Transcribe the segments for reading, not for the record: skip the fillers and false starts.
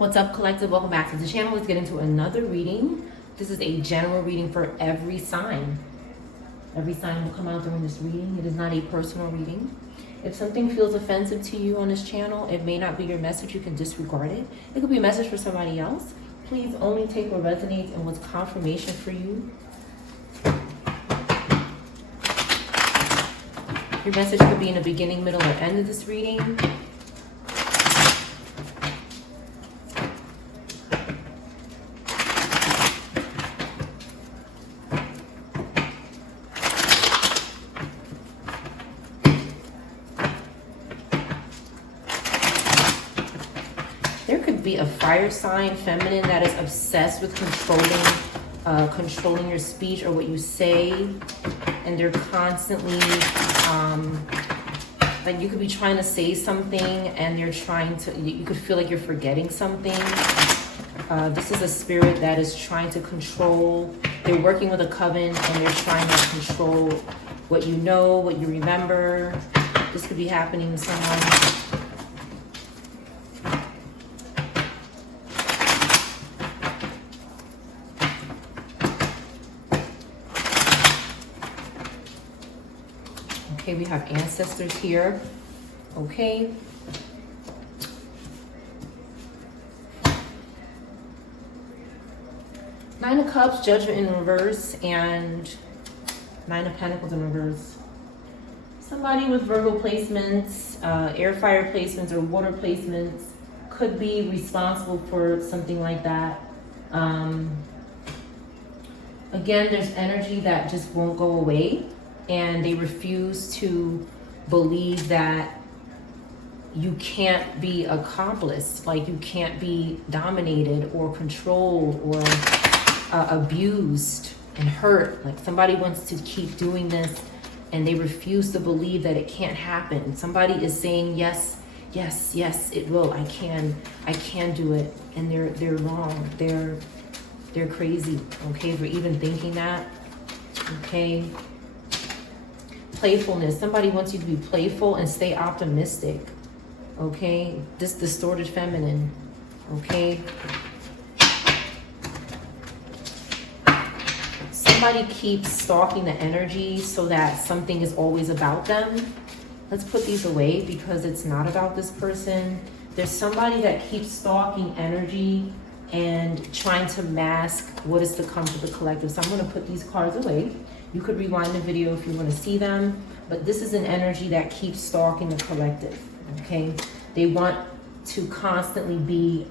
What's up, collective? Welcome back to the channel. Let's get into another reading. This is a general reading for every sign. Every sign will come out during this reading. It is not a personal reading. If something feels offensive to you on this channel, it may not be your message. You can disregard it. It could be a message for somebody else. Please only take what resonates and what's confirmation for you. Your message could be in the beginning, middle, or end of this reading. There could be a fire sign, feminine, that is obsessed with controlling your speech or what you say, and they're constantly like, you could be trying to say something and they're trying to, you could feel like you're forgetting something. This is a spirit that is trying to control. They're working with a coven and they're trying to control what you know, what you remember. This could be happening to someone. Okay, we have ancestors here. Okay. Nine of Cups, Judgment in reverse, and Nine of Pentacles in reverse. Somebody with Virgo placements, air fire placements, or water placements could be responsible for something like that. Again, there's energy that just won't go away. And they refuse to believe that you can't be accomplice, like you can't be dominated or controlled or abused and hurt. Like somebody wants to keep doing this and they refuse to believe that it can't happen. Somebody is saying, yes, yes, yes, it will. I can do it. And they're wrong. They're crazy, okay, for even thinking that, okay? Playfulness. Somebody wants you to be playful and stay optimistic. Okay? This distorted feminine. Okay? Somebody keeps stalking the energy so that something is always about them. Let's put these away because it's not about this person. There's somebody that keeps stalking energy and trying to mask what is to come to the collective. So I'm going to put these cards away. You could rewind the video if you want to see them, but this is an energy that keeps stalking the collective, okay? They want to constantly be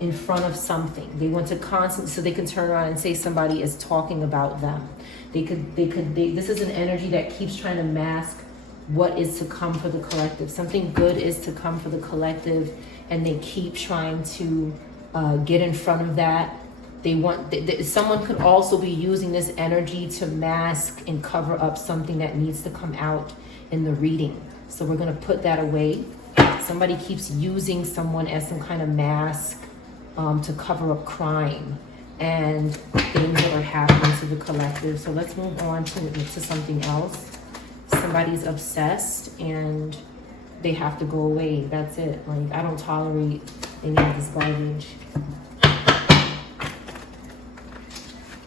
in front of something. They want to constantly, so they can turn around and say somebody is talking about them. This is an energy that keeps trying to mask what is to come for the collective. Something good is to come for the collective, and they keep trying to get in front of that. They want, someone could also be using this energy to mask and cover up something that needs to come out in the reading. So we're going to put that away. Somebody keeps using someone as some kind of mask to cover up crime and things that are happening to the collective. So let's move on to something else. Somebody's obsessed and they have to go away. That's it. Like, I don't tolerate any of this garbage.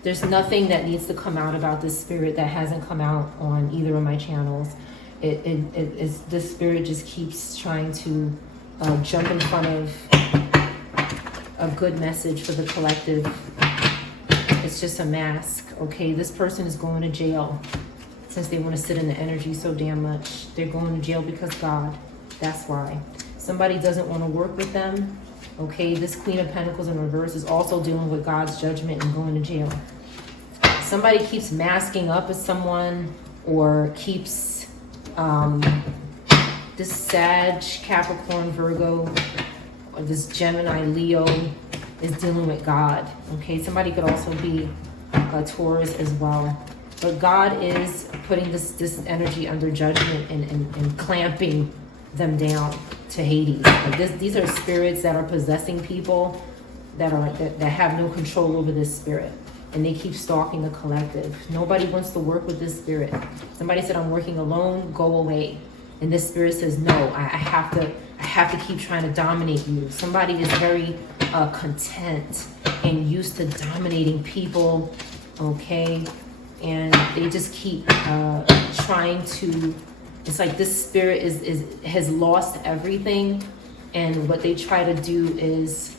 There's nothing that needs to come out about this spirit that hasn't come out on either of my channels. This spirit just keeps trying to jump in front of a good message for the collective. It's just a mask, okay? This person is going to jail since they want to sit in the energy so damn much. They're going to jail because God, that's why. Somebody doesn't want to work with them. Okay, this Queen of Pentacles in reverse is also dealing with God's judgment and going to jail. Somebody keeps masking up as someone, or keeps this Sag, Capricorn, Virgo, or this Gemini, Leo is dealing with God. Okay, somebody could also be a Taurus as well. But God is putting this energy under judgment and clamping them down to Hades. Like these are spirits that are possessing people that have no control over this spirit, and they keep stalking the collective. Nobody wants to work with this spirit. Somebody said, I'm working alone, go away. And this spirit says, no, I have have to keep trying to dominate you. Somebody is very content and used to dominating people, okay? And they just keep trying to, it's like this spirit has lost everything. And what they try to do is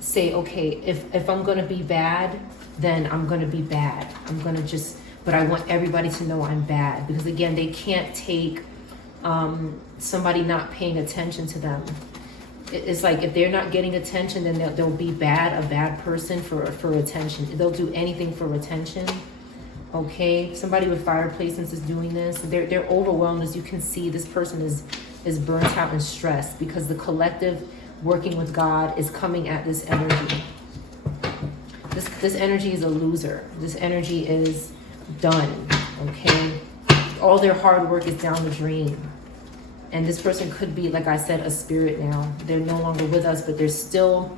say, okay, if I'm gonna be bad, then I'm gonna be bad. I'm gonna just, but I want everybody to know I'm bad. Because again, they can't take somebody not paying attention to them. It's like if they're not getting attention, then they'll be bad, a bad person for attention. They'll do anything for attention. Okay, somebody with fire placements is doing this. They're overwhelmed. As you can see, this person is burnt out and stressed because the collective working with God is coming at this energy. This energy is a loser. This energy is done, okay? All their hard work is down the drain. And this person could be, like I said, a spirit now. They're no longer with us, but there's still,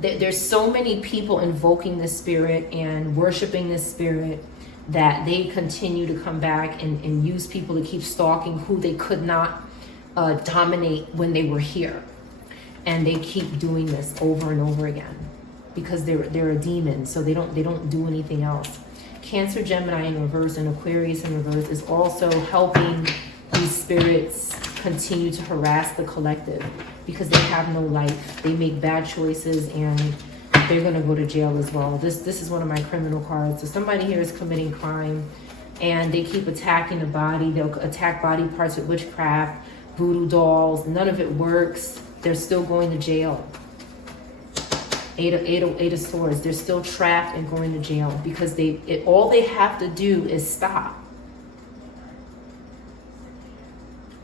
there's so many people invoking this spirit and worshiping this spirit that they continue to come back and use people to keep stalking who they could not dominate when they were here. And they keep doing this over and over again because they're a demon, so they don't do anything else. Cancer, Gemini in reverse, and Aquarius in reverse is also helping these spirits continue to harass the collective because they have no life. They make bad choices and they're gonna go to jail as well. This is one of my criminal cards. So somebody here is committing crime and they keep attacking the body. They'll attack body parts with witchcraft, voodoo dolls. None of it works. They're still going to jail. Eight of Swords. They're still trapped and going to jail because all they have to do is stop.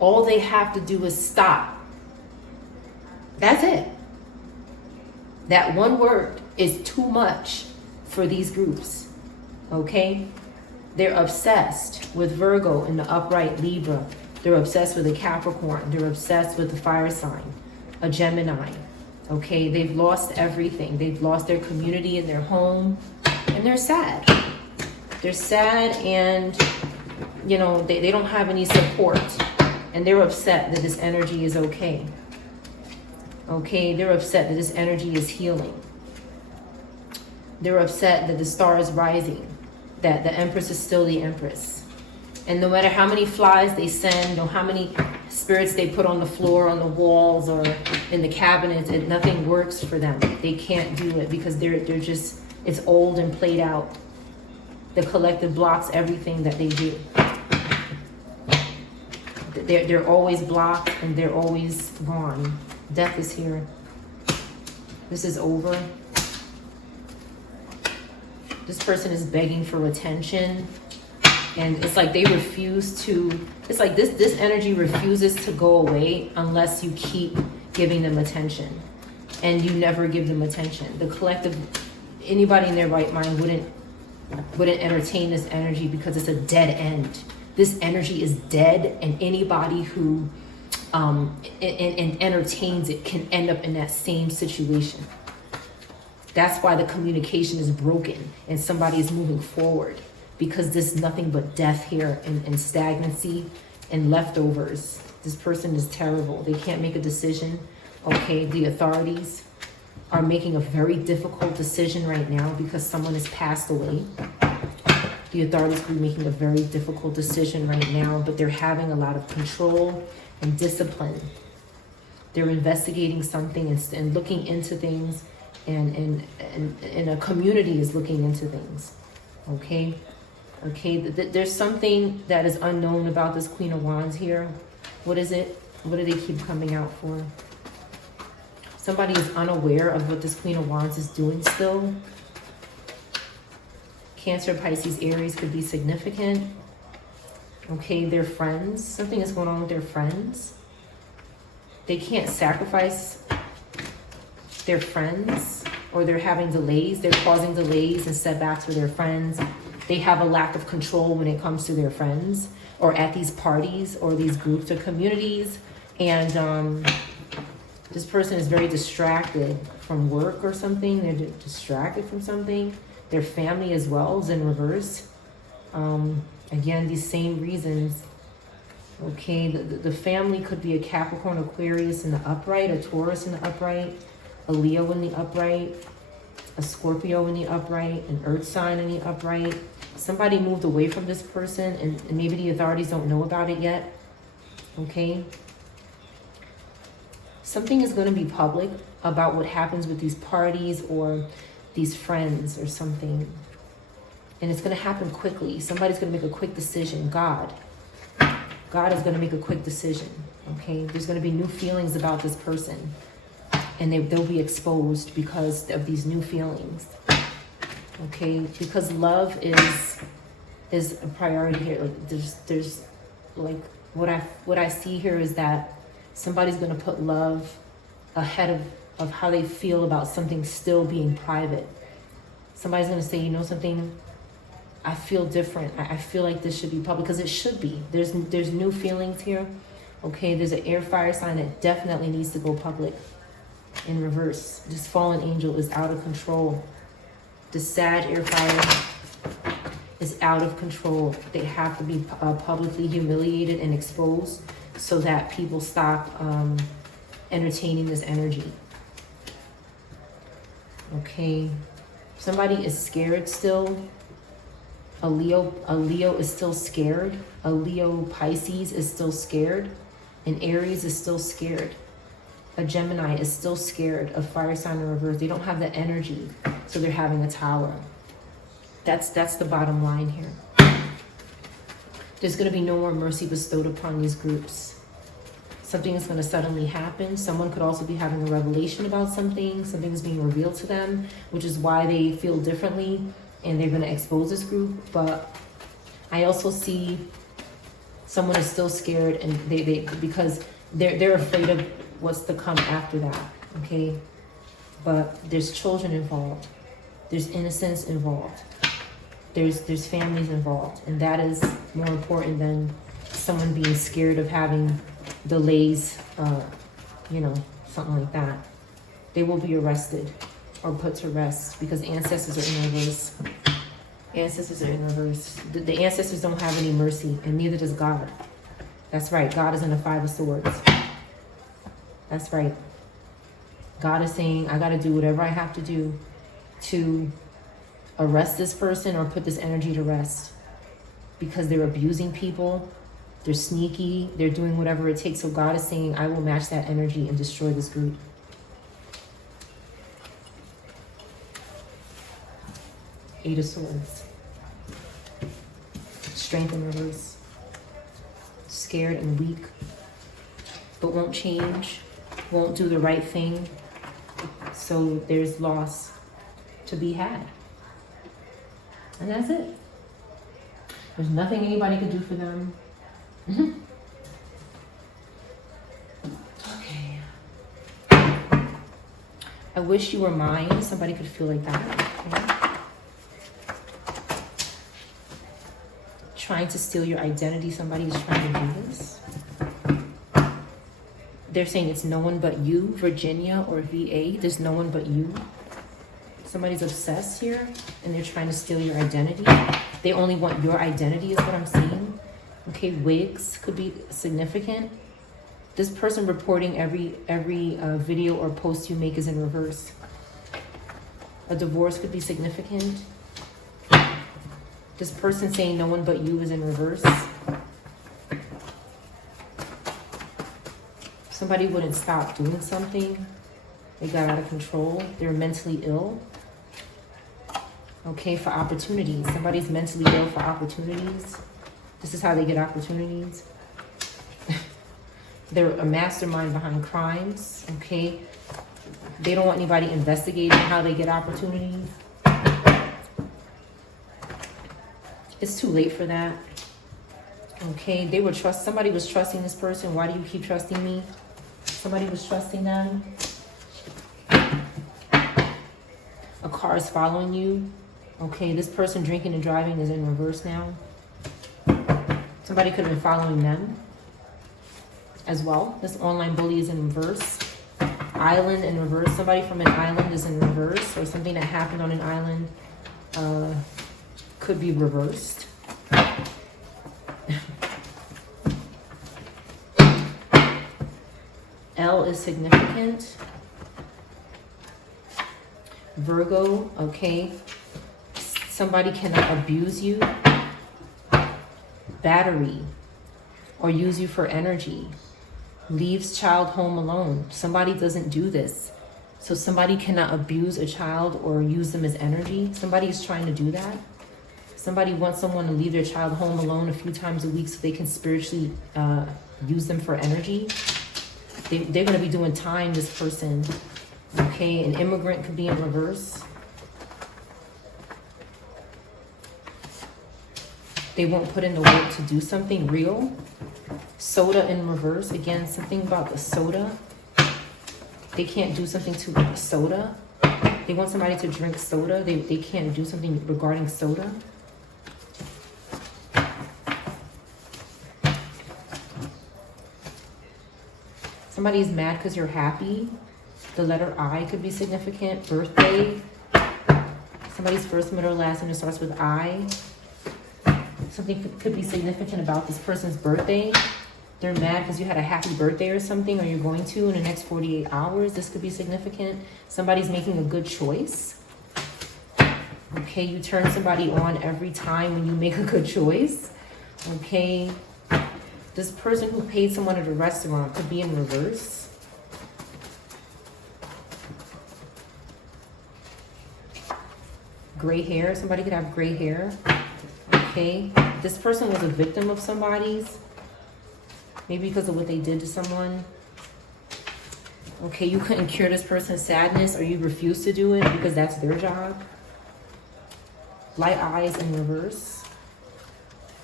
All they have to do is stop. That's it. That one word is too much for these groups, okay? They're obsessed with Virgo and the upright Libra. They're obsessed with a Capricorn. They're obsessed with the fire sign, a Gemini, okay? They've lost everything. They've lost their community and their home, and they're sad. They're sad and, you know, they don't have any support. And they're upset that this energy is okay. Okay, they're upset that this energy is healing. They're upset that the star is rising, that the Empress is still the Empress. And no matter how many flies they send, or how many spirits they put on the floor, on the walls, or in the cabinets, nothing works for them. They can't do it because they're just, it's old and played out. The collective blocks everything that they do. They're always blocked and they're always gone. Death is here. This is over. This person is begging for attention. And it's like they refuse to, it's like this energy refuses to go away unless you keep giving them attention. And you never give them attention. The collective, anybody in their right mind wouldn't entertain this energy because it's a dead end. This energy is dead, and anybody who and entertains it can end up in that same situation. That's why the communication is broken and somebody is moving forward, because there's nothing but death here and stagnancy and leftovers. This person is terrible. They can't make a decision. Okay, the authorities are making a very difficult decision right now because someone has passed away. The authorities could be making a very difficult decision right now, but they're having a lot of control and discipline. They're investigating something and looking into things, and a community is looking into things. Okay? Okay, there's something that is unknown about this Queen of Wands here. What is it? What do they keep coming out for? Somebody is unaware of what this Queen of Wands is doing still. Cancer, Pisces, Aries could be significant. Okay, their friends. Something is going on with their friends. They can't sacrifice their friends, or they're having delays. They're causing delays and setbacks for their friends. They have a lack of control when it comes to their friends, or at these parties, or these groups or communities. And this person is very distracted from work or something. They're distracted from something. Their family as well is in reverse. Again, these same reasons. Okay, the family could be a Capricorn, Aquarius in the upright, a Taurus in the upright, a Leo in the upright, a Scorpio in the upright, an Earth sign in the upright. Somebody moved away from this person and maybe the authorities don't know about it yet. Okay. Something is going to be public about what happens with these parties or these friends or something. And it's going to happen quickly. Somebody's going to make a quick decision. God is going to make a quick decision. Okay. There's going to be new feelings about this person. And they'll be exposed because of these new feelings. Okay, because love is a priority here. Like there's like what I see here is that somebody's gonna put love ahead of how they feel about something still being private. Somebody's gonna say, you know something, I feel different. I feel like this should be public, because it should be. There's new feelings here. Okay, there's an air fire sign that definitely needs to go public. In reverse, this fallen angel is out of control. The Sag air fire is out of control. They have to be publicly humiliated and exposed so that people stop entertaining this energy. Okay, somebody is scared still. A Leo is still scared. A Leo Pisces is still scared. An Aries is still scared. A Gemini is still scared of fire sign in reverse. They don't have the energy, so they're having a tower. That's the bottom line here. There's going to be no more mercy bestowed upon these groups. Something is going to suddenly happen. Someone could also be having a revelation about something. Something is being revealed to them, which is why they feel differently, and they're going to expose this group. But I also see someone is still scared, and because they're afraid of what's to come after that. Okay, but there's children involved, there's innocence involved, there's families involved, and that is more important than someone being scared of having delays, you know, something like that. They will be arrested or put to rest because ancestors are in reverse. Ancestors are in reverse. The ancestors don't have any mercy, and neither does God. That's right, God is in the Five of Swords. That's right. God is saying, I got to do whatever I have to do to arrest this person or put this energy to rest, because they're abusing people, they're sneaky, they're doing whatever it takes. So God is saying, I will match that energy and destroy this group. Eight of Swords. Strength in reverse. Scared and weak, but won't change, won't do the right thing. So there's loss to be had. And that's it. There's nothing anybody can do for them. Okay. I wish you were mine. Somebody could feel like that. Okay? Trying to steal your identity. Somebody is trying to do this. They're saying it's no one but you, Virginia or VA. There's no one but you. Somebody's obsessed here, and they're trying to steal your identity. They only want your identity is what I'm seeing. Okay, wigs could be significant. This person reporting every video or post you make is in reverse. A divorce could be significant. This person saying no one but you is in reverse. Somebody wouldn't stop doing something. They got out of control. They're mentally ill. Okay, for opportunities. Somebody's mentally ill for opportunities. This is how they get opportunities. They're a mastermind behind crimes. Okay. They don't want anybody investigating how they get opportunities. It's too late for that. Okay, somebody was trusting this person. Why do you keep trusting me? Somebody was trusting them. A car is following you. Okay, this person drinking and driving is in reverse now. Somebody could have been following them as well. This online bully is in reverse. Island in reverse. Somebody from an island is in reverse, or something that happened on an island could be reversed. L is significant. Virgo, okay. Somebody cannot abuse you. Battery, or use you for energy. Leaves child home alone. Somebody doesn't do this. So somebody cannot abuse a child or use them as energy. Somebody is trying to do that. Somebody wants someone to leave their child home alone a few times a week so they can spiritually use them for energy. They're going to be doing time, this person. Okay, an immigrant could be in reverse. They won't put in the work to do something real. Soda in reverse. Again, something about the soda. They can't do something to soda. They want somebody to drink soda. They can't do something regarding soda. Somebody's mad because you're happy. The letter I could be significant. Birthday. Somebody's first, middle, last name starts with I. Something could be significant about this person's birthday. They're mad because you had a happy birthday or something, or you're going to in the next 48 hours. This could be significant. Somebody's making a good choice. Okay, you turn somebody on every time when you make a good choice. Okay, this person who paid someone at a restaurant could be in reverse. Gray hair, somebody could have gray hair. Okay, this person was a victim of somebody's, maybe because of what they did to someone. Okay, you couldn't cure this person's sadness, or you refused to do it because that's their job. Light eyes in reverse.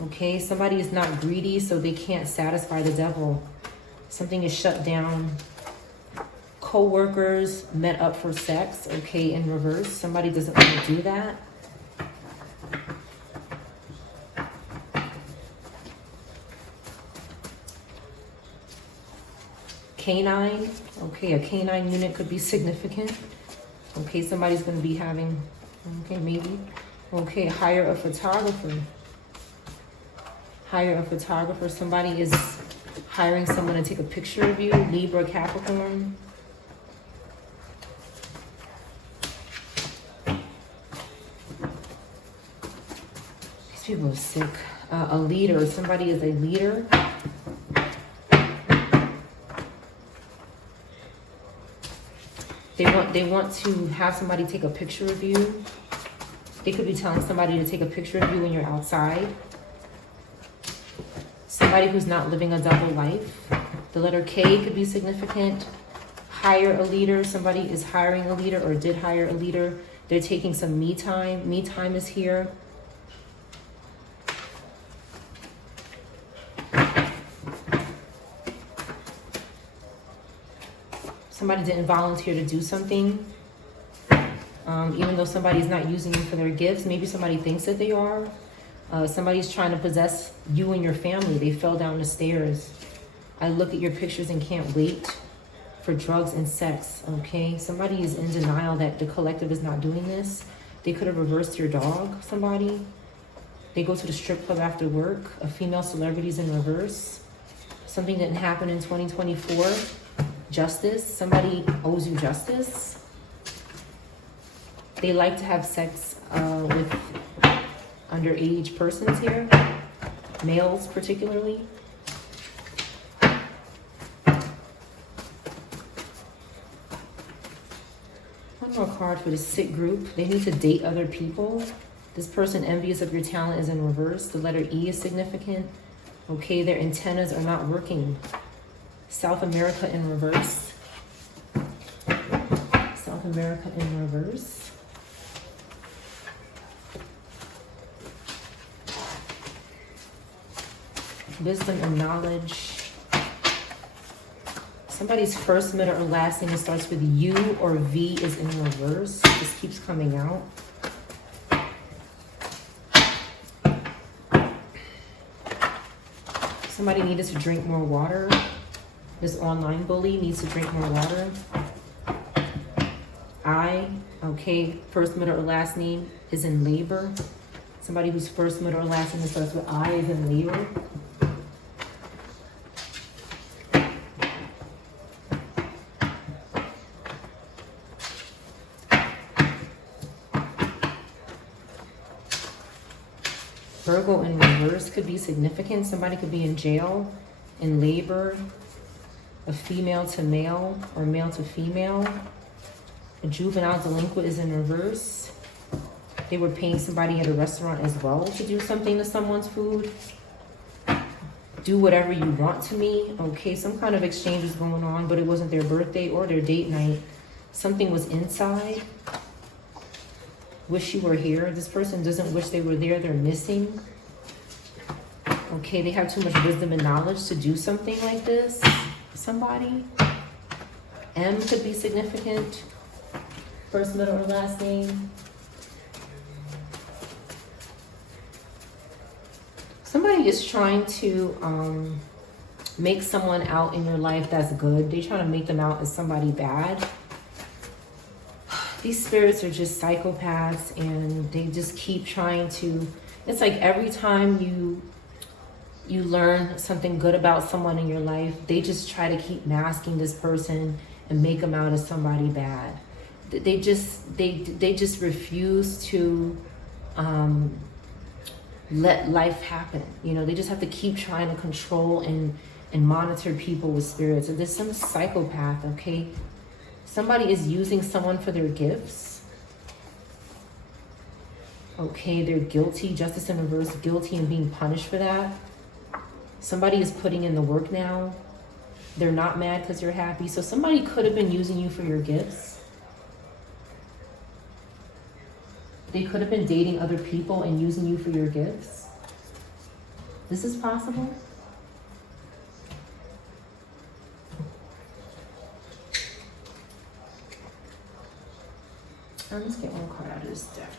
Okay, somebody is not greedy, so they can't satisfy the devil. Something is shut down. Co-workers met up for sex, okay, in reverse. Somebody doesn't want to do that. Canine, okay, a canine unit could be significant. Okay, somebody's going to be having, okay, maybe. Okay, hire a photographer. Hire a photographer. Somebody is hiring someone to take a picture of you. Libra, Capricorn. These people are sick. A leader. Somebody is a leader. They want to have somebody take a picture of you. They could be telling somebody to take a picture of you when you're outside. Somebody who's not living a double life. The letter K could be significant. Hire a leader. Somebody is hiring a leader or did hire a leader. They're taking some me time. Me time is here. Somebody didn't volunteer to do something. Even though somebody's not using you for their gifts, maybe somebody thinks that they are. Somebody's trying to possess you and your family. They fell down the stairs. I look at your pictures and can't wait for drugs and sex, okay? Somebody is in denial that the collective is not doing this. They could have reversed your dog, somebody. They go to the strip club after work. A female celebrity is in reverse. Something didn't happen in 2024. Justice, somebody owes you justice. They like to have sex with underage persons here, males particularly. One more card for the sick group. They need to date other people. This person envious of your talent is in reverse. The letter E is significant. Okay, their antennas are not working. South America in reverse. South America in reverse. Wisdom and knowledge. Somebody's first, middle, or last name that starts with U or V is in reverse. This keeps coming out. Somebody needed to drink more water. This online bully needs to drink more water. Okay, first, middle, or last name is in labor. Somebody whose first, middle, or last name that starts with I is in labor. Virgo in reverse could be significant. Somebody could be in jail, in labor, a female to male or male to female. A juvenile delinquent is in reverse. They were paying somebody at a restaurant as well to do something to someone's food. Do whatever you want to me. Okay, some kind of exchange was going on, but it wasn't their birthday or their date night. Something was inside. Wish you were here. This person doesn't wish they were there. They're missing. Okay, they have too much wisdom and knowledge to do something like this. Somebody. M could be significant. First, middle, or last name. Somebody is trying to make someone out in your life that's good. They're trying to make them out as somebody bad. These spirits are just psychopaths, and they just keep trying to, it's like every time you learn something good about someone in your life, they just try to keep masking this person and make them out as somebody bad. They just refuse to let life happen. You know, they just have to keep trying to control and monitor people with spirits. So there's some psychopath, okay? Somebody is using someone for their gifts. Okay, they're guilty. Justice in reverse, guilty and being punished for that. Somebody is putting in the work now. They're not mad because you're happy. So somebody could have been using you for your gifts. They could have been dating other people and using you for your gifts. This is possible. Let's get one card out of this deck.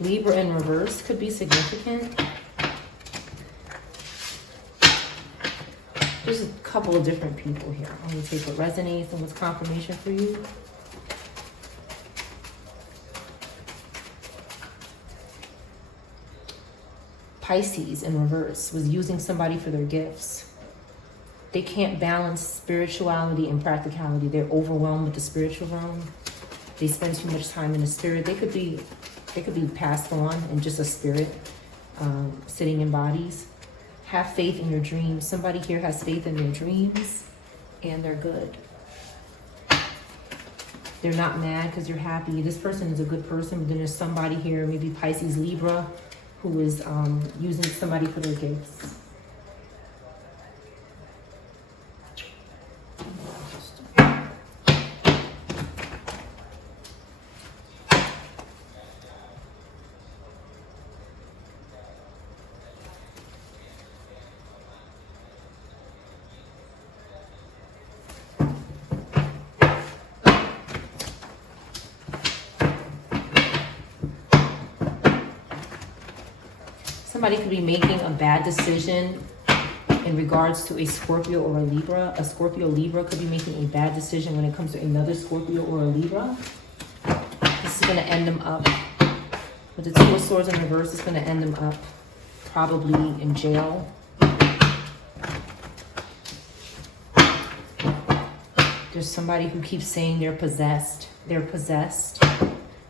Libra in reverse could be significant. There's a couple of different people here. I'm going to take what resonates and what's confirmation for you. Pisces in reverse was using somebody for their gifts. They can't balance spirituality and practicality. They're overwhelmed with the spiritual realm. They spend too much time in the spirit. They could be passed on in just a spirit, sitting in bodies. Have faith in your dreams. Somebody here has faith in their dreams, and they're good. They're not mad because you're happy. This person is a good person, but then there's somebody here, maybe Pisces, Libra, who is using somebody for their gifts. Somebody could be making a bad decision in regards to a Scorpio or a Libra. A Scorpio Libra could be making a bad decision when it comes to another Scorpio or a Libra. This is going to end them up. With the Two of Swords in reverse, it's going to end them up probably in jail. There's somebody who keeps saying they're possessed. They're possessed.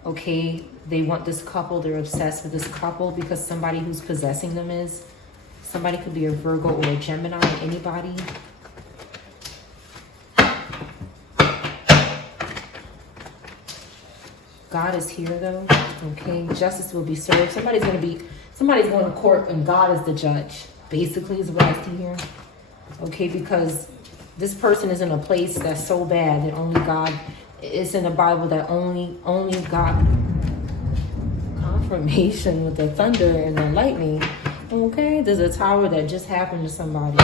Okay, they want this couple. They're obsessed with this couple because somebody who's possessing them is. Somebody could be a Virgo or a Gemini, anybody. God is here though. Okay, justice will be served. Somebody's going to court and God is the judge. Basically is what I see here. Okay, because this person is in a place that's so bad that only God. It's in the Bible that only God. Confirmation with the thunder and the lightning. Okay, there's a tower that just happened to somebody.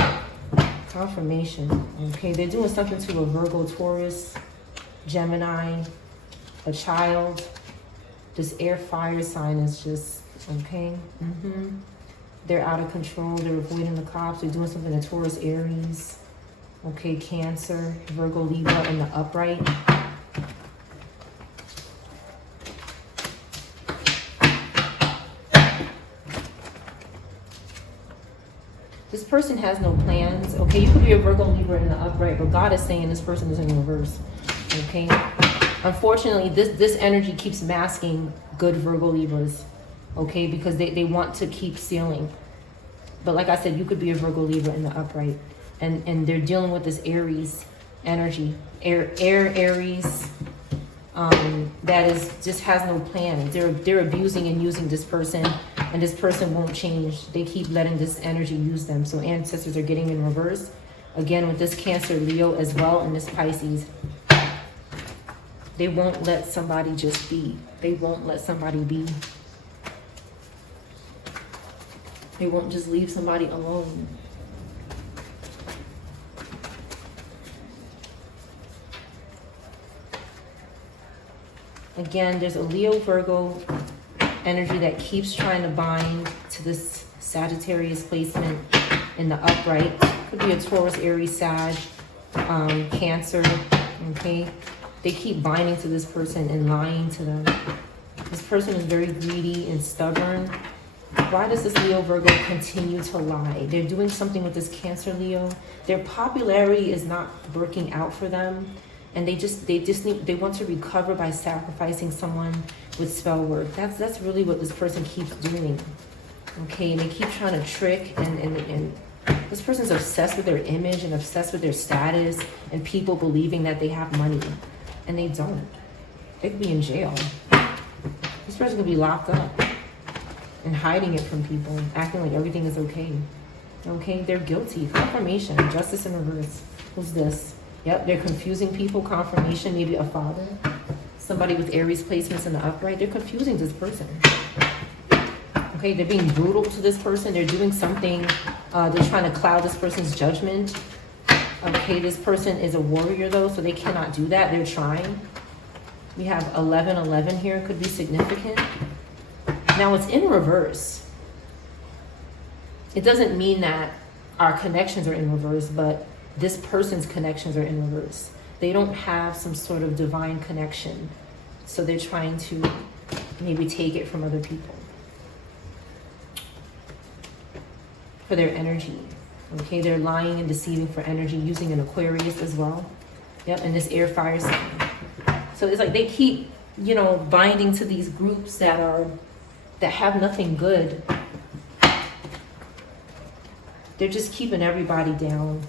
Confirmation. Okay, they're doing something to a Virgo, Taurus, Gemini, a child. This air fire sign is just, okay. They're out of control. They're avoiding the cops. They're doing something to Taurus, Aries. Okay, Cancer, Virgo, Libra in the upright. This person has no plans. Okay, you could be a Virgo Libra in the upright, but God is saying this person is in reverse. Okay? Unfortunately, this energy keeps masking good Virgo Libras, okay? Because they want to keep sealing. But like I said, you could be a Virgo Libra in the upright. And they're dealing with this Aries energy. Aries, that is just has no plan. They're abusing and using this person, and this person won't change. They keep letting this energy use them. So ancestors are getting in reverse. Again, with this Cancer, Leo as well, and this Pisces. They won't let somebody just be. They won't let somebody be. They won't just leave somebody alone. Again, there's a Leo Virgo energy that keeps trying to bind to this Sagittarius placement in the upright. Could be a Taurus, Aries, Sag, Cancer, okay? They keep binding to this person and lying to them. This person is very greedy and stubborn. Why does this Leo Virgo continue to lie? They're doing something with this Cancer Leo. Their popularity is not working out for them. And they want to recover by sacrificing someone with spell work. That's really what this person keeps doing. Okay, and they keep trying to trick and this person's obsessed with their image and obsessed with their status and people believing that they have money. And they don't. They could be in jail. This person could be locked up and hiding it from people, acting like everything is okay. Okay, they're guilty. Confirmation, justice in reverse. Who's this? Yep, they're confusing people. Confirmation, maybe a father. Somebody with Aries placements in the upright. They're confusing this person. Okay, they're being brutal to this person. They're doing something. They're trying to cloud this person's judgment. Okay, this person is a warrior though, so they cannot do that. They're trying. We have 1111 here. Could be significant. Now it's in reverse. It doesn't mean that our connections are in reverse, but this person's connections are in reverse. They don't have some sort of divine connection. So they're trying to maybe take it from other people for their energy. Okay, they're lying and deceiving for energy, using an Aquarius as well. Yep, and this air fire sign. So it's like they keep, binding to these groups that have nothing good. They're just keeping everybody down.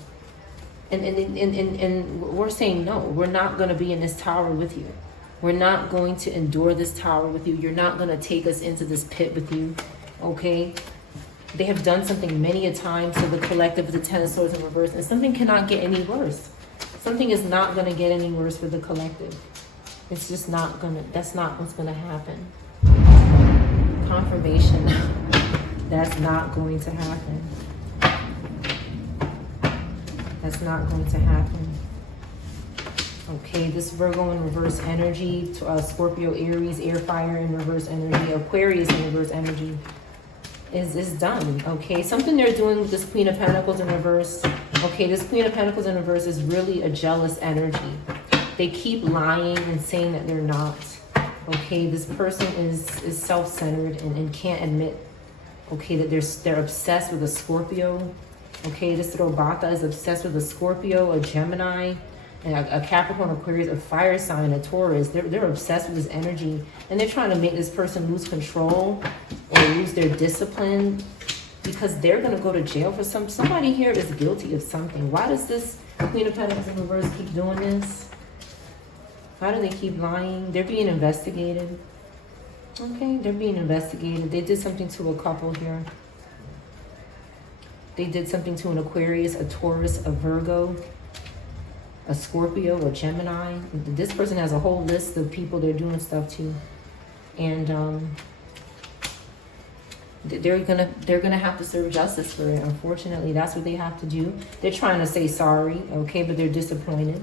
And we're saying, no, we're not going to be in this tower with you. We're not going to endure this tower with you. You're not going to take us into this pit with you, okay? They have done something many a time to the collective with the Ten of Swords in reverse, and something cannot get any worse. Something is not going to get any worse for the collective. It's just not going to, that's not what's going to happen. Confirmation, that's not going to happen. That's not going to happen. Okay, this Virgo in reverse energy, Scorpio, Aries, air fire in reverse energy, Aquarius in reverse energy is done. Okay, something they're doing with this Queen of Pentacles in reverse. Okay, this Queen of Pentacles in reverse is really a jealous energy. They keep lying and saying that they're not. Okay, this person is self-centered and can't admit, okay, that they're obsessed with a Scorpio. Okay, this Robata is obsessed with a Scorpio, a Gemini, and a Capricorn, Aquarius, a fire sign, a Taurus. They're obsessed with this energy, and they're trying to make this person lose control or lose their discipline because they're going to go to jail for somebody here is guilty of something. Why does this Queen of Pentacles in reverse keep doing this? Why do they keep lying? They're being investigated. Okay, they're being investigated. They did something to a couple here. They did something to an Aquarius, a Taurus, a Virgo, a Scorpio, a Gemini. This person has a whole list of people they're doing stuff to. And they're gonna have to serve justice for it. Unfortunately, that's what they have to do. They're trying to say sorry, okay, but they're disappointed.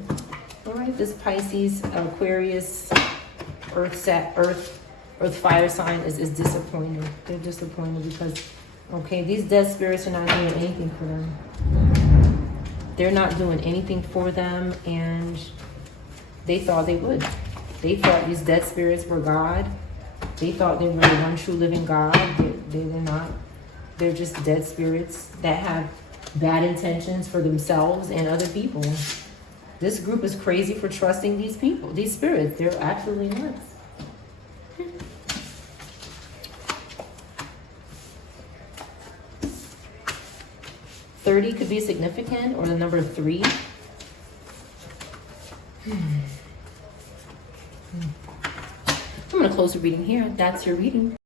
All right, this Pisces, Aquarius, Earth fire sign is disappointed. They're disappointed because, okay, these dead spirits are not doing anything for them. They're not doing anything for them, and they thought they would. They thought these dead spirits were God. They thought they were the one true living God. They're not. They're just dead spirits that have bad intentions for themselves and other people. This group is crazy for trusting these people, these spirits. They're absolutely nuts. 30 could be significant, or the number 3. I'm going to close the reading here. That's your reading.